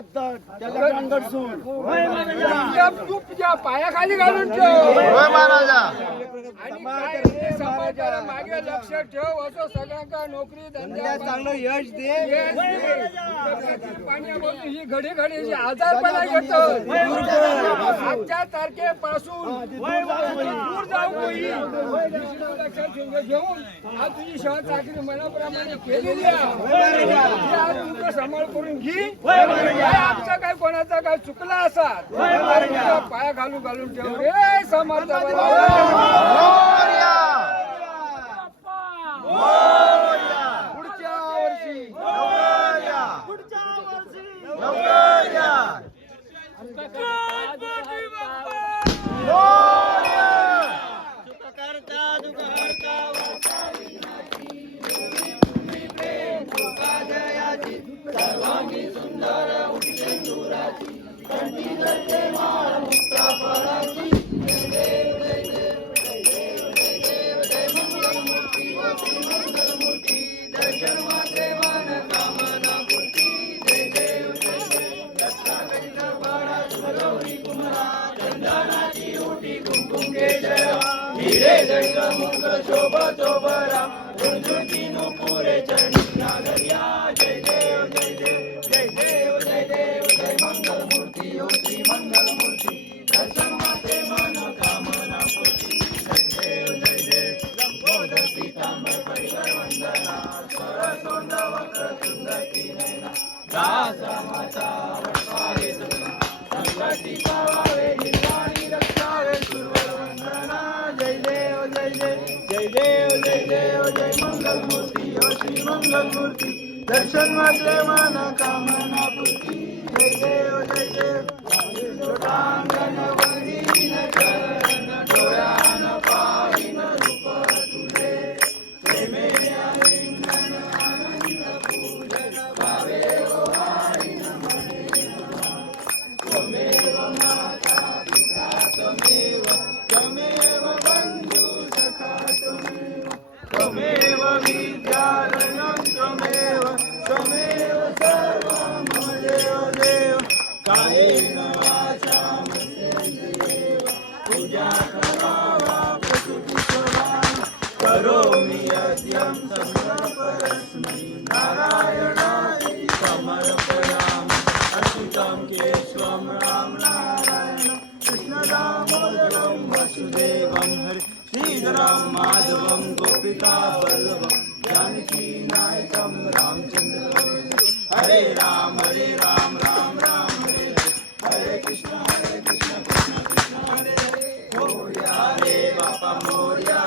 त्याला कानगडसून तुझ्या पायाखाली घालून ठेव होय महाराजा. आणि काय ते समाजाला मागे लक्ष ठेव. असं सगळ्यांना नोकरी धंदा चांगलं यश दे. पाण्यापासून ही घडी घडी आजारपणा घेतो. आजच्या तारखेपासून दूर जाऊ होईल. लक्षात घेऊन आज तुझी सेवा चाकरी मनाप्रमाणे केलेली आहे. आज तुमचं सांभाळ करून घे. आमचा काय कोणाचा काय चुकला असा पाया घालून घालून ठेव रे समर्थ. दर्शन मात्रे मन कामना पूर्ती. जय देव जय देव. लोटांगण वंदीन चरण डोळ्यान पाहिन रूप तुझे. प्रेमे आलिंगन आनंद पूजन भावे ओवाळीन मने नमः. त्वमेव माता पिता त्वमेव त्वमेव बंधु सखा त्वमेव त्वमेव विद्यारणं त्वमेव त्वमेव सर्वं मम देव देव. कायेन वाचा मनसेन्द्रियेण पूजा करावा प्रकृतिस्वभाव. करोमि यज्ञं समर्पयामि नारायणाय समर्पयामि. अच्युतं केशवं राम नारायणं कृष्ण दामोदरं वसुदेवं हरे. श्रीधरं माधवं गोपिका वल्लभं जानकी नायकं रामचन्द्रं. हरे राम राम राम हरे हरे. हरे कृष्ण कृष्ण कृष्ण हरे हरे. मोरया रे बापा मोरया